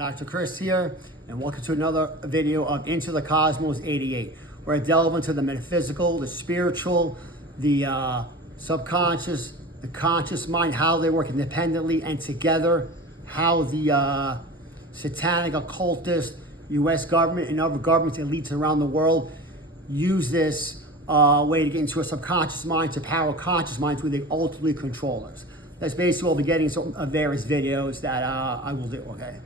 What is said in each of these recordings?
Dr. Chris here, and welcome to another video of Into the Cosmos 88, where I delve into the metaphysical, the spiritual, the subconscious, the conscious mind, how they work independently and together, how the satanic, occultist, U.S. government and other governments and elites around the world use this way to get into a subconscious mind to power conscious minds where they ultimately control us. That's basically what we'll be getting some various videos that I will do, okay?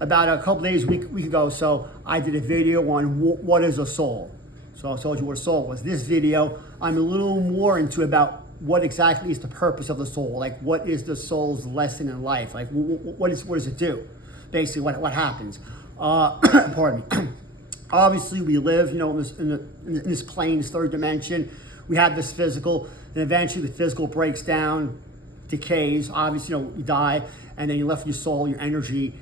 About a couple days, week ago, so I did a video on what is a soul. So I told you what a soul was. This video, I'm a little more into about what exactly is the purpose of the soul. Like, what is the soul's lesson in life? Like, what does it do? Basically, what happens? Pardon me. Obviously, we live, in this plane, this third dimension. We have this physical, and eventually the physical breaks down, decays. Obviously, you die, and then you're left with your soul, your energy,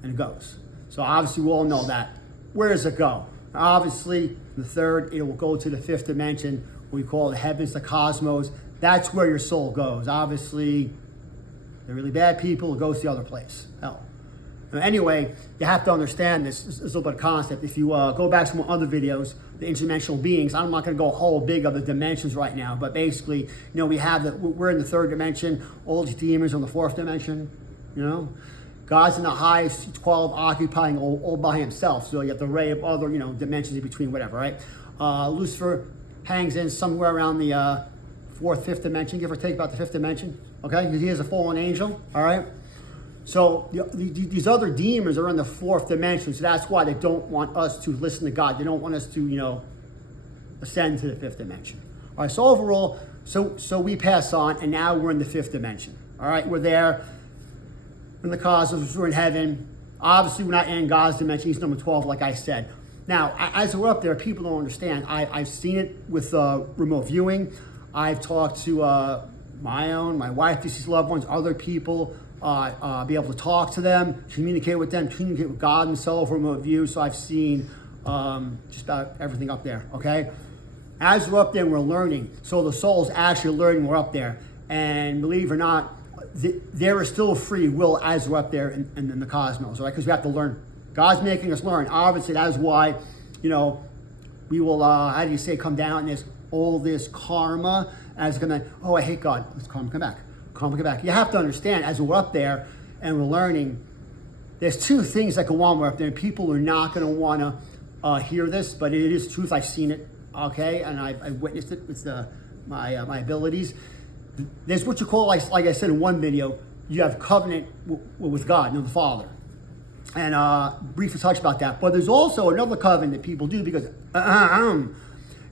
and it goes. So obviously, we all know that. Where does it go? Obviously, the third, it will go to the fifth dimension. We call it the heavens, the cosmos. That's where your soul goes. Obviously, they're really bad people. It goes to the other place, hell. Anyway, you have to understand this little bit of concept. If you go back to some other videos, the interdimensional beings, I'm not going to go whole big of the dimensions right now, but basically, we have we're in the third dimension, all these demons on the fourth dimension, God's in the highest 12, occupying all by himself. So you have the array of other, dimensions in between, whatever, right? Lucifer hangs in somewhere around the fourth, fifth dimension, give or take about the fifth dimension, okay? He is a fallen angel, all right? So these other demons are in the fourth dimension, so that's why they don't want us to listen to God. They don't want us to, ascend to the fifth dimension. All right, so overall, so we pass on, and now we're in the fifth dimension. All right, we're there in the cosmos, we're in heaven. Obviously, we're not in God's dimension. He's number 12, like I said. Now, as we're up there, people don't understand. I've seen it with remote viewing. I've talked to my wife, these loved ones, other people, be able to talk to them, communicate with them, communicate with God himself, remote view. So I've seen just about everything up there, okay? As we're up there, we're learning. So the soul's actually learning we're up there. And believe it or not, there is still free will as we're up there in the cosmos, right? Because we have to learn. God's making us learn. Obviously, that is why, we will, how do you say, come down and there's all this karma as going to, oh, I hate God. Let's karma come back. Karma come back. You have to understand, as we're up there and we're learning, there's two things that go on. We're up there, and people are not going to want to hear this, but it is truth. I've seen it, okay? And I've witnessed it with my abilities. There's what you call, like I said in one video, you have covenant with God, the Father. And briefly touch about that. But there's also another covenant that people do because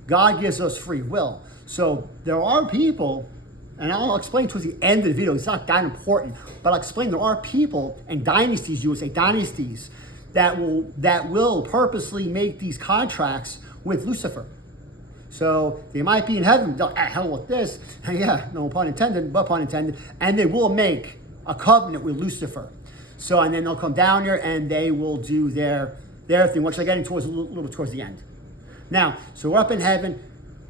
God gives us free will. So there are people, and I'll explain towards the end of the video, it's not that important, but I'll explain there are people and dynasties, you would say dynasties, that will purposely make these contracts with Lucifer. So they might be in heaven, hell with this, yeah, no pun intended, but pun intended, and they will make a covenant with Lucifer. So, and then they'll come down here and they will do their thing, which I get into a little bit towards the end. Now, so we're up in heaven,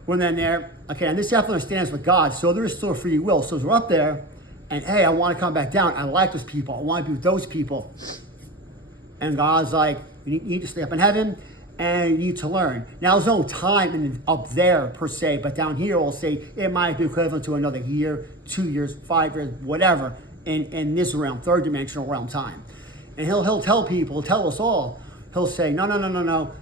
we're then there, okay, and this you have to understand is with God, so there is still free will. So we're up there, and hey, I want to come back down, I like those people, I want to be with those people. And God's like, you need to stay up in heaven, and you need to learn. Now, there's no time up there per se, but down here, we'll say it might be equivalent to another year, 2 years, 5 years, whatever, in this realm, third dimensional realm time. And he'll tell people, tell us all, he'll say, no.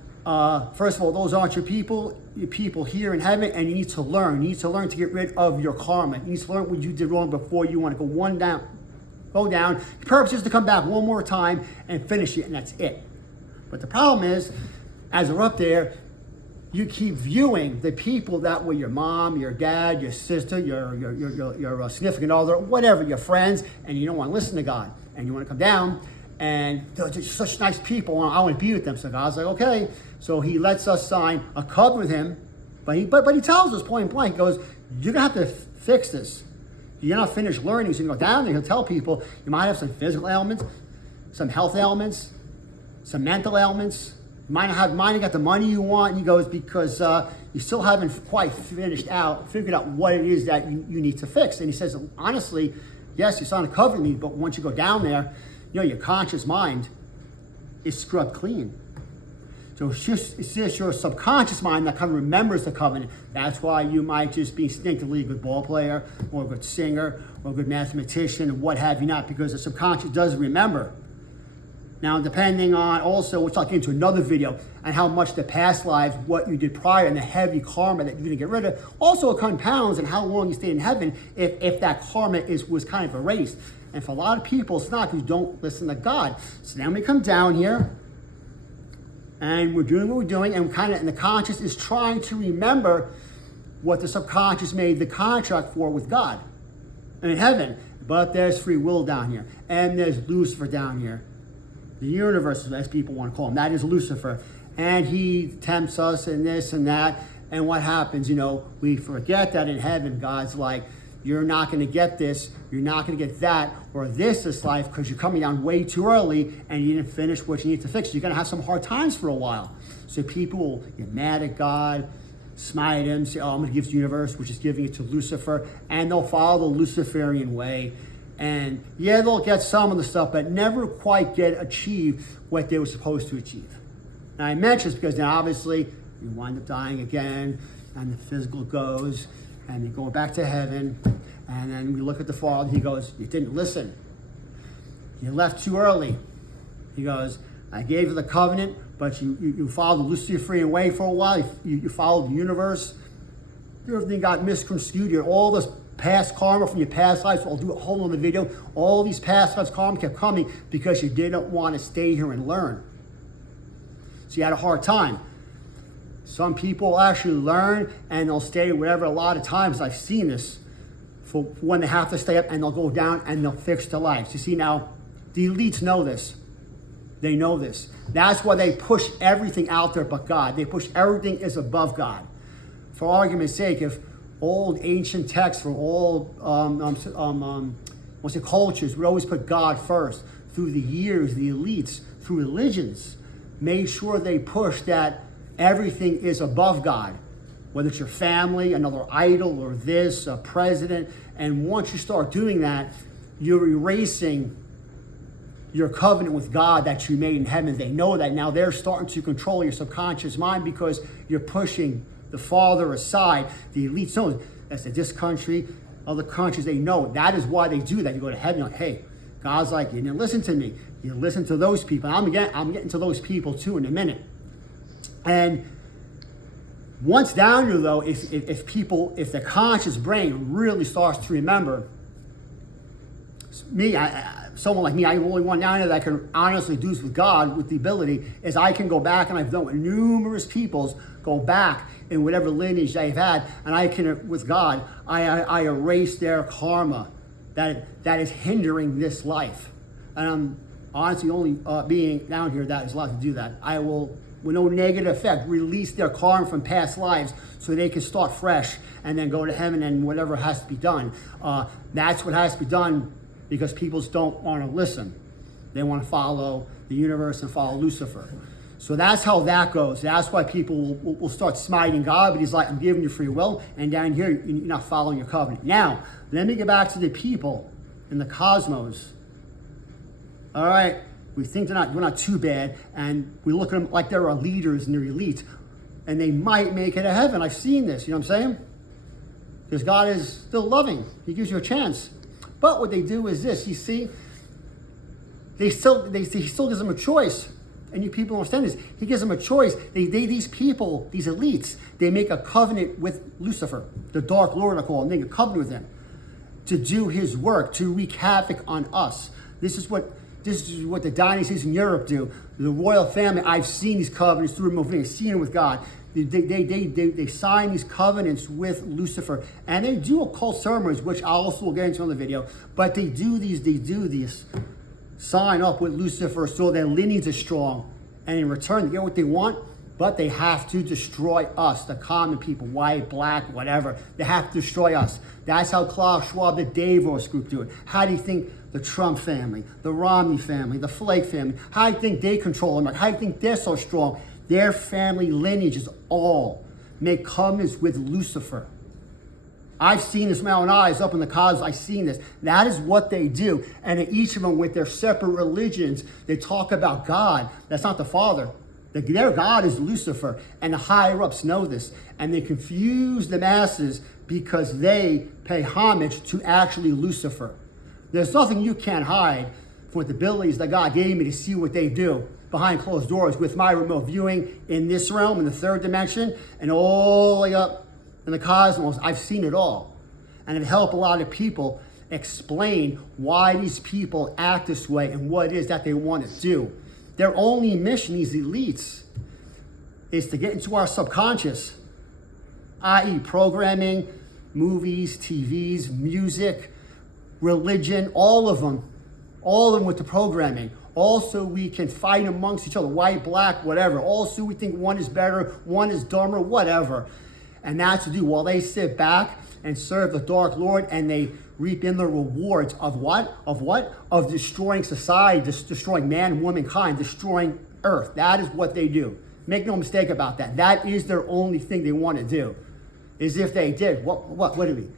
First of all, those aren't your people here in heaven, and you need to learn. You need to learn to get rid of your karma. You need to learn what you did wrong before you want to go down. The purpose is to come back one more time and finish it, and that's it. But the problem is, as we're up there, you keep viewing the people that were your mom, your dad, your sister, your significant other, whatever, your friends, and you don't want to listen to God. And you want to come down, and they're just such nice people, I want to be with them. So God's like, okay. So he lets us sign a covenant with him, but he tells us point blank, he goes, you're going to have to fix this. You're not finished learning, so you can go down there. He'll tell people you might have some physical ailments, some health ailments, some mental ailments. You might not have got the money you want. And he goes, because you still haven't quite figured out what it is that you need to fix. And he says, honestly, yes, you signed a covenant with me, but once you go down there, your conscious mind is scrubbed clean. So it's just your subconscious mind that kind of remembers the covenant. That's why you might just be instinctively a good ball player or a good singer or a good mathematician or what have you not, because the subconscious does remember. Now, depending on also, we'll talk into another video, on how much the past lives, what you did prior, and the heavy karma that you're going to get rid of, also compounds and how long you stayed in heaven if that karma was kind of erased. And for a lot of people, it's not, who don't listen to God. So then we come down here, and we're doing what we're doing, and the conscious is trying to remember what the subconscious made the contract for with God in heaven. But there's free will down here, and there's Lucifer down here. The universe, as people want to call him, that is Lucifer. And he tempts us and this and that. And what happens? We forget that in heaven, God's like, you're not going to get this, you're not going to get that, or this life, because you're coming down way too early and you didn't finish what you need to fix. You're going to have some hard times for a while. So people will get mad at God, smite him, say, I'm going to give the universe, which is giving it to Lucifer, and they'll follow the Luciferian way. And yeah, they'll get some of the stuff, but never quite achieve what they were supposed to achieve. Now I mention this because now obviously you wind up dying again, and the physical goes, and you go back to heaven, and then we look at the Father, he goes, you didn't listen. You left too early. He goes, I gave you the covenant, but you followed the Luciferian way for a while, you followed the universe, everything got misconstrued, all this past karma from your past lives. So I'll do a whole other video. All these past lives karma kept coming because you didn't want to stay here and learn. So you had a hard time. Some people actually learn and they'll stay wherever. A lot of times I've seen this for when they have to stay up, and they'll go down and they'll fix their lives. You see, now the elites know this. They know this. That's why they push everything out there but God. They push everything is above God. For argument's sake, if old ancient texts from all cultures would always put God first. Through the years, the elites, through religions, made sure they push that everything is above God. Whether it's your family, another idol, or this, a president. And once you start doing that, you're erasing your covenant with God that you made in heaven. They know that now. They're starting to control your subconscious mind because you're pushing the Father aside. The elites know that's this country, other countries, they know. That is why they do that. You go to heaven, you're like, hey, God's like, you didn't listen to me. You listen to those people. I'm getting to those people too in a minute. And once down here though, if the conscious brain really starts to remember, someone like me, I'm the only one down here that can honestly do this with God, with the ability, is I can go back, and I've done with numerous peoples, go back in whatever lineage they've had, and I can, with God, I erase their karma that is hindering this life. And I'm honestly only being down here that is allowed to do that. I will, with no negative effect, release their karma from past lives so they can start fresh and then go to heaven and whatever has to be done. That's what has to be done, because people don't want to listen. They want to follow the universe and follow Lucifer. So that's how that goes. That's why people will start smiting God, but he's like, I'm giving you free will, and down here, you're not following your covenant. Now, let me get back to the people in the cosmos. All right, we think we're not too bad, and we look at them like they're our leaders and they're elite, and they might make it to heaven. I've seen this, you know what I'm saying? Because God is still loving. He gives you a chance. But what they do is this, you see, he still gives them a choice. And you people understand this. He gives them a choice. These people, these elites, they make a covenant with Lucifer, the Dark Lord, I call him. They make a covenant with him to do his work, to wreak havoc on us. This is what the dynasties in Europe do. The royal family, I've seen these covenants through moving. I've seen it with God. They sign these covenants with Lucifer, and they do occult ceremonies, which I also will get into in the video. But they do these sign up with Lucifer so their lineage is strong, and in return they get what they want. But they have to destroy us, the common people, white, black, whatever. They have to destroy us. That's how Klaus Schwab, the Davos group do it. How do you think the Trump family, the Romney family, the Flake family, how do you think they control America? How do you think they're so strong? Their family lineages all make covenants with Lucifer. I've seen this with my own eyes up in the cosmos. I've seen this. That is what they do. And each of them, with their separate religions, they talk about God. That's not the Father. Their God is Lucifer. And the higher-ups know this. And they confuse the masses because they pay homage to actually Lucifer. There's nothing you can't hide from the abilities that God gave me to see what they do behind closed doors with my remote viewing in this realm, in the third dimension, and all the way up in the cosmos. I've seen it all. And it helped a lot of people explain why these people act this way and what it is that they want to do. Their only mission, these elites, is to get into our subconscious, i.e. programming, movies, TVs, music, religion, all of them with the programming. Also, we can fight amongst each other, white, black, whatever. Also, we think one is better, one is dumber, whatever. And that's to do while they sit back and serve the Dark Lord, and they reap in the rewards of what? Of destroying society, destroying man, womankind, destroying earth. That is what they do. Make no mistake about that. That is their only thing they want to do. Is if they did, what do we?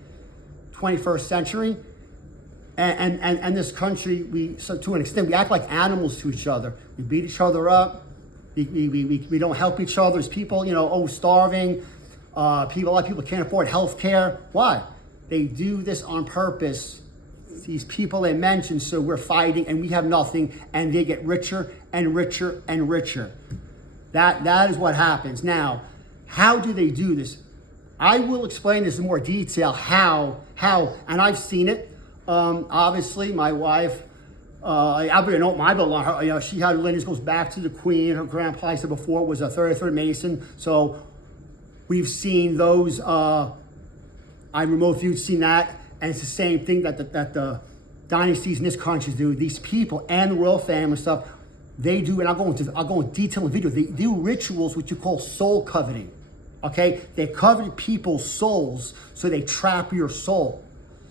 21st century? And this country, so to an extent, we act like animals to each other. We beat each other up. We don't help each other. There's people, starving. A lot of people can't afford health care. Why? They do this on purpose. These people they mentioned, so we're fighting and we have nothing, and they get richer and richer and richer. That is what happens. Now, how do they do this? I will explain this in more detail, how, and I've seen it. Obviously, my wife, I know my bloodline. She had lineage goes back to the Queen. Her grandpa, I said before, was a 33rd Mason. So we've seen those. I remote viewed, seen that, and it's the same thing that the dynasties in this country do. These people and the royal family stuff, they do, and I'll go into detail in the video. They do rituals which you call soul coveting. Okay, they covet people's souls, so they trap your soul.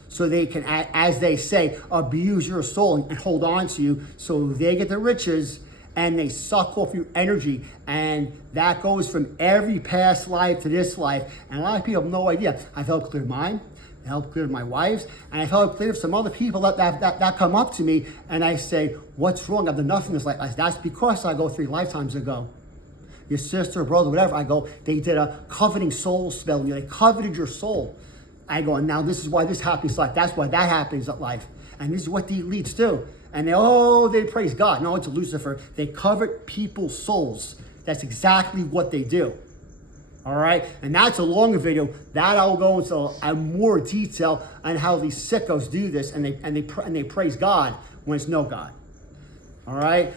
So they can, as they say, abuse your soul and hold on to you. So they get the riches and they suck off your energy. And that goes from every past life to this life. And a lot of people have no idea. I've helped clear mine. I helped clear my wife's. And I've helped clear some other people that come up to me and I say, what's wrong? I've done nothing in this life. That's because I go 3 lifetimes ago. Your sister, brother, whatever, I go, they did a coveting soul spell on you. They coveted your soul. I go, now this is why this happens like that's why that happens at life. And this is what the elites do. And they praise God. No, it's Lucifer. They covet people's souls. That's exactly what they do. All right? And that's a longer video. That I'll go into more detail on how these sickos do this and they praise God when it's no God. All right?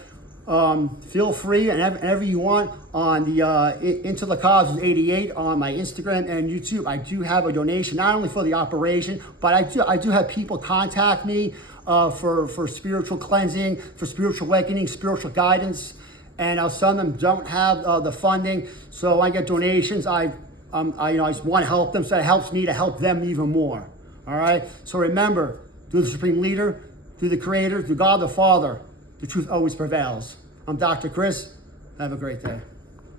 Feel free and whenever you want on the Into the Cosmos 88 on my Instagram and YouTube. I do have a donation not only for the operation, but I do have people contact me for spiritual cleansing, for spiritual awakening, spiritual guidance, and some of them don't have the funding, so I get donations. I just want to help them, so it helps me to help them even more. All right. So remember, through the Supreme Leader, through the Creator, through God the Father, the truth always prevails. I'm Dr. Chris. Have a great day.